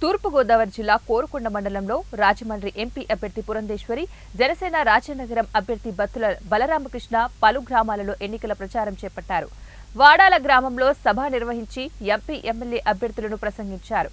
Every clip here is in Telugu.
తూర్పుగోదావరి జిల్లా కోరుకొండ మండలంలో రాజమండ్రి ఎంపీ అభ్యర్థి పురంధేశ్వరి, జనసేన రాజనగరం అభ్యర్థి బత్తుల బలరామకృష్ణ పలు గ్రామాలలో ఎన్నికల ప్రచారం చేపట్టారు. వాడాల గ్రామంలో సభ నిర్వహించి ఎంపీ, ఎమ్మెల్యే అభ్యర్థులను ప్రసంగించారు.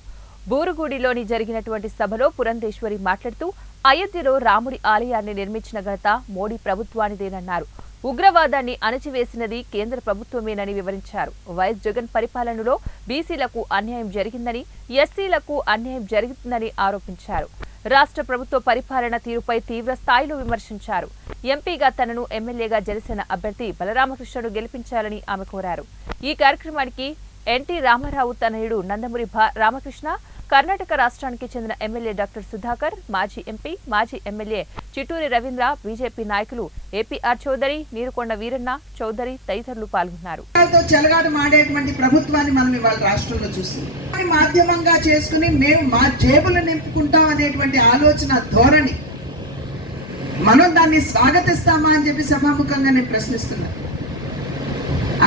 బూరుగుడిలోని జరిగినటువంటి సభలో పురంధేశ్వరి మాట్లాడుతూ అయోధ్యలో రాముడి ఆలయాన్ని నిర్మించిన ఘనత మోడీ ప్రభుత్వానిదేనన్నారు. ఉగ్రవాదాన్ని అణచివేసినది కేంద్ర ప్రభుత్వమేనని వివరించారు. వైఎస్ జగన్ పరిపాలనలో బీసీలకు అన్యాయం జరిగిందని, ఎస్సీలకు అన్యాయం జరుగుతుందని ఆరోపించారు. రాష్ట్ర ప్రభుత్వ పరిపాలన తీరుపై తీవ్ర స్థాయిలో విమర్శించారు. ఎంపీగా తనను, ఎమ్మెల్యేగా జనసేన అభ్యర్థి బలరామకృష్ణను గెలిపించాలని ఆమె కోరారు. ఈ కార్యక్రమానికి ఎన్టీ రామారావు తనయుడు నందమూరి రామకృష్ణ, కర్ణాటక రాష్ట్రానికి చెందిన ఎమ్మెల్యే డాక్టర్ సుధాకర్, మాజీ ఎంపీ, మాజీ ఎమ్మెల్యే చిట్టూరి రవీంద్ర, బీజేపీ నాయకులు ఏపీఆర్ చౌదరి, నీరుకొండ వీరన్న చౌదరి తదితరులు పాల్గొన్నారు. ప్రభుత్వాన్ని మనం ఇవాళ రాష్ట్రంలో చూస్తున్నాం. మాధ్యమంగా చేసుకుని మేము మా జేబులు నింపుకుంటాం అనేటువంటి ఆలోచన ధోరణి, మనం దాన్ని స్వాగతిస్తామా అని చెప్పి సభాముఖంగా నేను ప్రశ్నిస్తున్నా.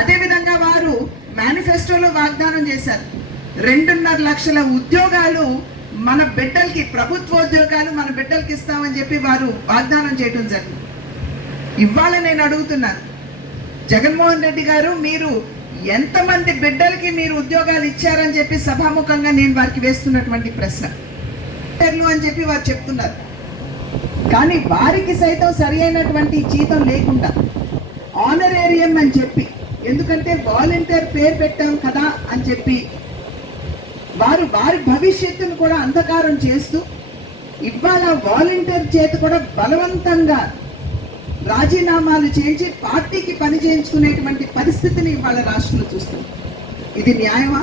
అదేవిధంగా వారు మేనిఫెస్టోలో వాగ్దానం చేశారు, 2.5 లక్షల ఉద్యోగాలు మన బిడ్డలకి, ప్రభుత్వోద్యోగాలు మన బిడ్డలకి ఇస్తామని చెప్పి వారు వాగ్దానం చేయడం జరిగింది. ఇవాళ నేను అడుగుతున్నాను, జగన్మోహన్ రెడ్డి గారు, మీరు ఎంతమంది బిడ్డలకి మీరు ఉద్యోగాలు ఇచ్చారని చెప్పి సభాముఖంగా నేను వారికి వేస్తున్నటువంటి ప్రశ్న అని చెప్పి వారు చెప్తున్నారు. కానీ వారికి సైతం సరి అయినటువంటి జీతం లేకుండా ఆనరేరియం అని చెప్పి, ఎందుకంటే వాలంటీర్ పేరు పెట్టాం కదా అని చెప్పి వారి భవిష్యత్తును కూడా అంధకారం చేస్తూ ఇవాళ వాలంటీర్ చేత కూడా బలవంతంగా రాజీనామాలు చేయించి పార్టీకి పని చేయించుకునేటువంటి పరిస్థితిని ఇవాళ రాష్ట్రంలో చూస్తున్నాం. ఇది న్యాయమా?